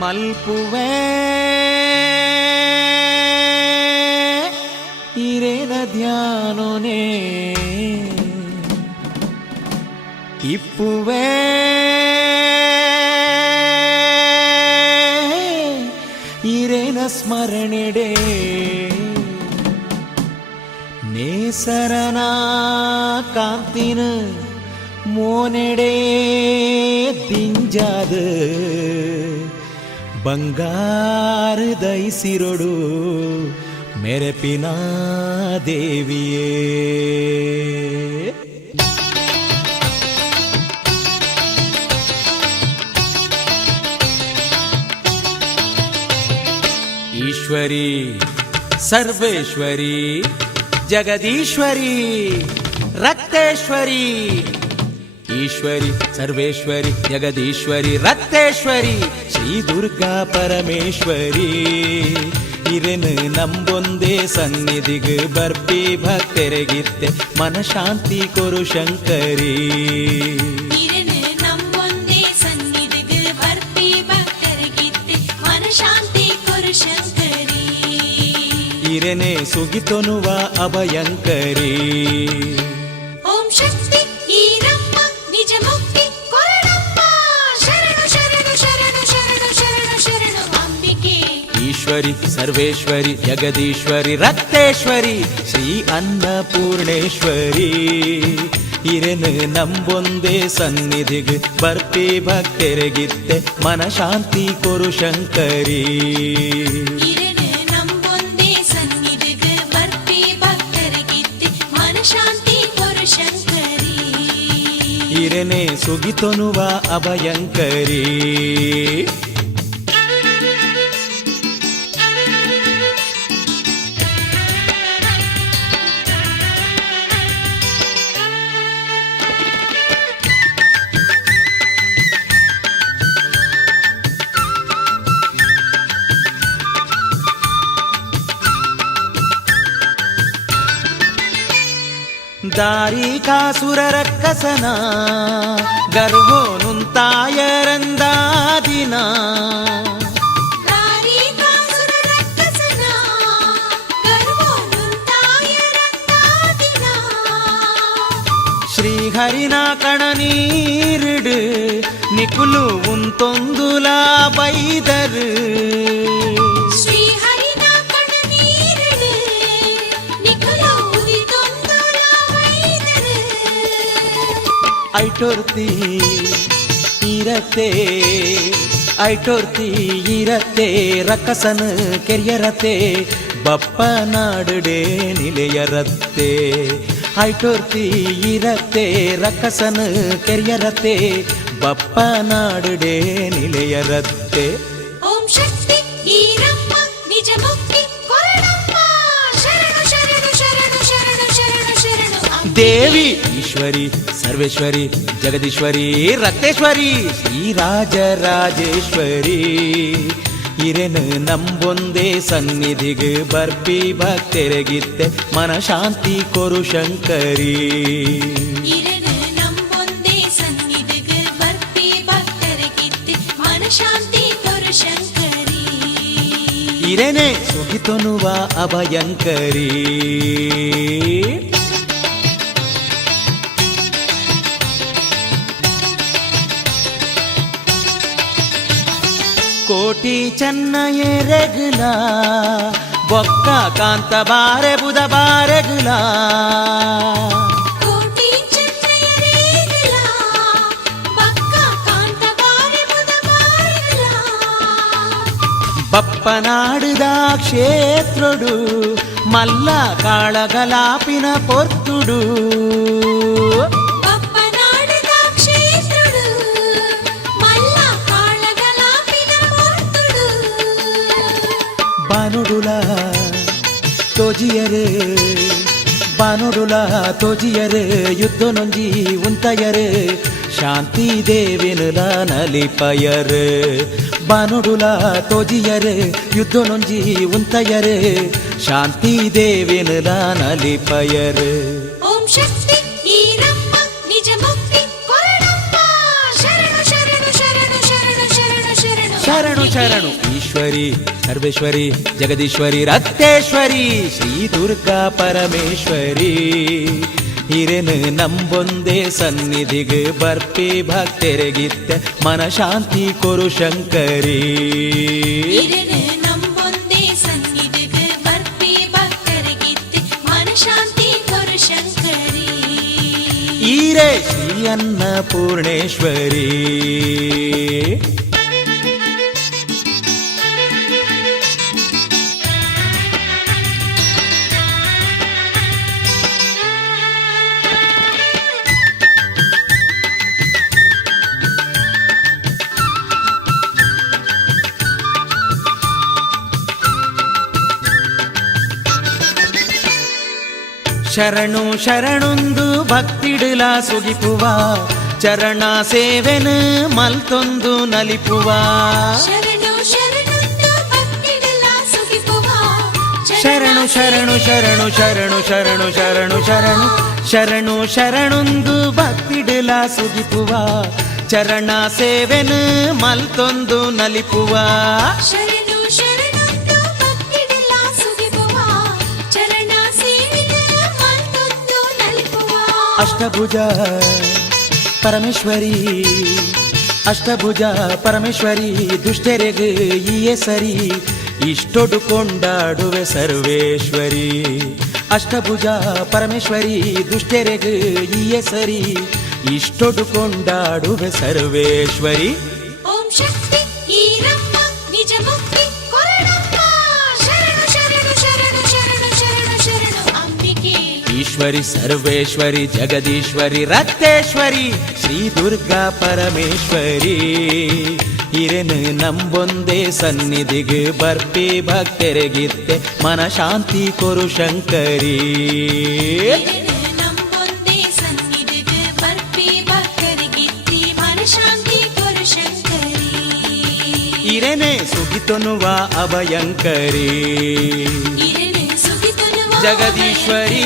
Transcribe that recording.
ಮಲ್ಪುವೆ ಇರೇನ ಧ್ಯಾನೋನೇ ಇಪ್ಪುವೆ ಇರೇನ ಸ್ಮರಣೆಡೆ ನೇಸರನ ಕಾಂತಿನ ಮೋನೆಡೆ ದಿಂಜಾದ ಬಂಗಾರದೈಸಿರೊಡು ಮೆರೆಪಿನ ದೇವಿಯೇ ಈಶ್ವರಿ ಸರ್ವೇಶ್ವರಿ ಜಗದೀಶ್ವರಿ ರಕ್ತೇಶ್ವರಿ ಈಶ್ವರಿ ಸರ್ವೇಶ್ವರಿ ಜಗದೀಶ್ವರಿ ರಕ್ತೇಶ್ವರಿ ಶ್ರೀ ದುರ್ಗಾ ಪರಮೇಶ್ವರಿ ಇರೆನು ನಂಬೊಂದೇ ಸನ್ನಿಧಿಗೆ ಬರ್ಪಿ ಭಕ್ತರಿಗಿತ್ತೆ ಮನಶಾಂತಿ ಕೊರು ಶಂಕರಿ ಇರೆನು ನಂಬೊಂದೇ ಸನ್ನಿಧಿಗೆ ಬರ್ಪಿ ಭಕ್ತರಿಗಿತ್ತೆ ಮನಶಾಂತಿ ಕೊರು ಶಂಕರಿ ಇರೆನೆ ಸುಗಿತೊನುವ ಅಭಯಂಕರಿ ಓಂ ಶಕ್ತಿ ಈರಮ್ಮ ನಿಜ ಮುಕ್ತಿ ಕೊರಳಮ್ಮ ಶರಣು ಶರಣು ಶರಣು ಶರಣು ಶರಣು ಶರಣು ಅಂಬಿಕೆ ಈಶ್ವರಿ ಸರ್ವೇಶ್ವರಿ ಜಗದೀಶ್ವರಿ ರಕ್ತೇಶ್ವರಿ ಶ್ರೀ ಅನ್ನಪೂರ್ಣೇಶ್ವರಿ ಇರೆನು ನಂಬೊಂದೇ ಸನ್ನಿಧಿಗೆ ಬರ್ಪಿ ಭಕ್ತರಿಗಿತ್ತೆ ಮನಶಾಂತಿ ಕೊರು ಶಂಕರಿ ಇರೆನು ನಂಬೊಂದೇ ಸನ್ನಿಧಿಗೆ ಬರ್ಪಿ ಭಕ್ತರಿಗಿತ್ತೆ ಮನಶಾಂತಿ ಕೊರು ಶಂಕರಿ ಇರೆನೆ ಸುಗಿತೊನುವ ಅಭಯಂಕರಿ ದಾರಿಕಾಸುರ ರಕ್ಕಸನ ಗರ್ವೋನುಂತಾಯರಂದಾದಿನ ದಾರಿಕಾಸುರ ರಕ್ಕಸನ ಗರ್ವೋನುಂತಾಯರಂದಾದಿನ ಶ್ರೀಹರಿನ ಕಣನೀರಿಡು ನಿಕುಲು ಉಂತೊಂದುಲ ಬೈದರು ಶ್ರೀಹರಿನ ಕಣನೀರಿಡು ನಿಖಲು ಉದಿತೊಂದುಲ ವೈದರು ಐಟೋರ್ತಿ ಇರತ್ತೆ ರಕ್ಕಸನ ಕೆರಿಯರತೆ ಬಪ್ಪ ನಾಡುಡೆ ನಿಲೆಯರತ್ತೆ ಐಟೋರ್ತಿ ಇರತ್ತೆ ರಕ್ಕಸನ ಕೆರಿಯರತೆ ಬಪ್ಪ ನಾಡುಡೆ ನಿಲೆಯರತ್ತೆ ಓಂ ಶಕ್ತಿ ಈರಮ್ಮ ನಿಜ ಮುಕ್ತಿ ಕೊರಳಮ್ಮ ಶರಣು ಶರಣು ಶರಣು ಶರಣು ಶರಣು ಶರಣು ಅಂಬಿಕೆ. ದೇವಿ ಈಶ್ವರಿ ಸರ್ವೇಶ್ವರಿ ಜಗದೀಶ್ವರಿ ರಕ್ತೇಶ್ವರಿ ಶ್ರೀರಾಜರಾಜೇಶ್ವರಿ ಇರೆನು ನಂಬೊಂದೇ ಸನ್ನಿಧಿಗೆ ಬರ್ಪಿ ಭಕ್ತರಿಗಿತ್ತೆ ಮನಶಾಂತಿ ಕೊರು ಶಂಕರಿ ಇರೆನು ನಂಬೊಂದೇ ಸನ್ನಿಧಿಗೆ ಬರ್ಪಿ ಭಕ್ತರಿಗಿತ್ತೆ ಮನಶಾಂತಿ ಕೊರು ಶಂಕರಿ ಇರೆನೆ ಸುಗಿತೊನುವ ಅಭಯಂಕರಿ ಕೋಟಿ ಚೆನ್ನಯೇ ರೆಗುಲ ಬೊಕ್ಕ ಕಾಂತ ಬಾರೆ ಬುಧ ಬಾರೆಗುಲ ಕೋಟಿ ಚೆನ್ನಯ ರೇಗಲ ಬಕ್ಕ ಕಾಂತ ಬಾರೆ ಮುದ ಬಾರಲ ಬಪ್ಪನಾಡುದ ಕ್ಷೇತ್ರಡು ಮಲ್ಲ ಕಾಳಗಲಾಪಿನ ಪೊರ್ತುಡು ಬಪ್ಪನಾಡದ ಕ್ಷೇತ್ರಡು ಮಲ್ಲ ಕಾಳಗಲಾಪಿನ ಪೊರ್ತುಡು ಬಾನುಡುಲ ತೋಜಿಯರು ಯುದ್ಧ ನೊಂಜಿ ಉಂತಯರು ಶಾಂತಿ ದೇವಿನುಲ ನಲಿಪಯರು ಬಾನುಡುಲ ತೋಜಿಯರು ಯುದ್ಧ ನೊಂಜಿ ಉಂತಯರು ಶಾಂತಿ ದೇವಿನುಲ ನಲಿಪಯರು ಓಂ ಶಕ್ತಿ ಈರಮ್ಮ ನಿಜ ಮುಕ್ತಿ ಕೊರಳಮ್ಮ ಶರಣು ಶರಣು ಶರಣು ಶರಣು ಶರಣು ಶರಣು ಶರಣು ಶರಣು ಈಶ್ವರಿ ಸರ್ವೇಶ್ವರಿ ಜಗದೀಶ್ವರಿ ರಕ್ತೇಶ್ವರಿ ಶ್ರೀ ದುರ್ಗಾ ಪರಮೇಶ್ವರಿ ಹಿರೇನು ನಂಬೊಂದೇ ಸನ್ನಿಧಿಗೆ ಬರ್ಪಿ ಭಕ್ತರಿಗಿತ್ತ ಮನ ಶಾಂತಿ ಕೊರು ಶಂಕರಿ ಇರನು ನಂಬೊಂದೇ ಸನ್ನಿಧಿಗೆ ಬರ್ಪಿ ಭಕ್ತರಿಗಿತ್ತೆ ಮನ ಶಾಂತಿ ಕೊರು ಶಂಕರಿ ಈರೇ ಶ್ರೀ ಅನ್ನಪೂರ್ಣೇಶ್ವರಿ ಶರಣು ಶರಣೊಂದು ಭಕ್ತಿಡುಲ ಸುಗಿಪುವ ಚರಣ ಸೇವೆನ ಮಲ್ತೊಂದು ನಲಿಪುವ ಶರಣು ಶರಣೊಂದು ಭಕ್ತಿಡುಲ ಸುಗಿಪುವ ಶರಣು ಶರಣು ಶರಣು ಶರಣು ಶರಣು ಶರಣು ಶರಣು ಶರಣು ಶರಣೊಂದು ಭಕ್ತಿಡುಲ ಸುಗಿಪುವ ಚರಣ ಸೇವೆನ ಮಲ್ತೊಂದು ನಲಿಪುವ ಶರಣು ಶರಣೊಂದು ಭಕ್ತಿಡುಲ ಸುಗಿಪುವ ಚರಣ ಸೇವಿನ ಮಲ್ತೊಂದು ನಲಿಪುವ ಅಷ್ಟಭುಜ ಪರಮೇಶ್ವರಿ ಅಷ್ಟಭುಜ ಪರಮೇಶ್ವರಿ ದುಷ್ಟರೆಗೆ ಈಯೇ ಸರಿ ಇಷ್ಟೊಡು ಕೊಂಡಾಡುವೆ ಸರ್ವೇಶ್ವರಿ ಅಷ್ಟಭುಜ ಪರಮೇಶ್ವರಿ ದುಷ್ಟರೆಗೆ ಈಯೇ ಸರಿ ಇಷ್ಟೊಡು ಕೊಂಡಾಡುವೆ ಸರ್ವೇಶ್ವರಿ ಓಂ ಶಕ್ತಿ ಈರಮ್ಮ ನಿಜ ಮುಕ್ತಿ ಕೊರಡಮ್ಮ ಶರಣು ಶರಣು ಶರಣು ಶರಣು ಶರಣು ಶರಣು ಅಂಬಿಕೆ ಈಶ್ವರಿ ಸರ್ವೇಶ್ವರಿ ಜಗದೀಶ್ವರಿ ರಕ್ತೇಶ್ವರಿ ಶ್ರೀ ದುರ್ಗಾ ಪರಮೇಶ್ವರಿ ಹಿರೇನು ನಂಬೊಂದೇ ಸನ್ನಿಧಿಗೆ ಬರ್ಪಿ ಭಕ್ತರಿಗಿತ್ತೆ ಮನ ಶಾಂತಿ ಕೊರು ಶಂಕರಿ ಇರನು ನಂಬೊಂದೇ ಸನ್ನಿಧಿಗೆ ಬರ್ಪಿ ಭಕ್ತರಿಗಿತ್ತಿ ಮನ ಶಾಂತಿ ಕೊರು ಶಂಕರಿ ಹಿರೇನೆ ಸುಗಿತೊನುವ ಅಭಯಂಕರಿ ಇರನು ಸುಗಿತನುವ ಜಗದೀಶ್ವರಿ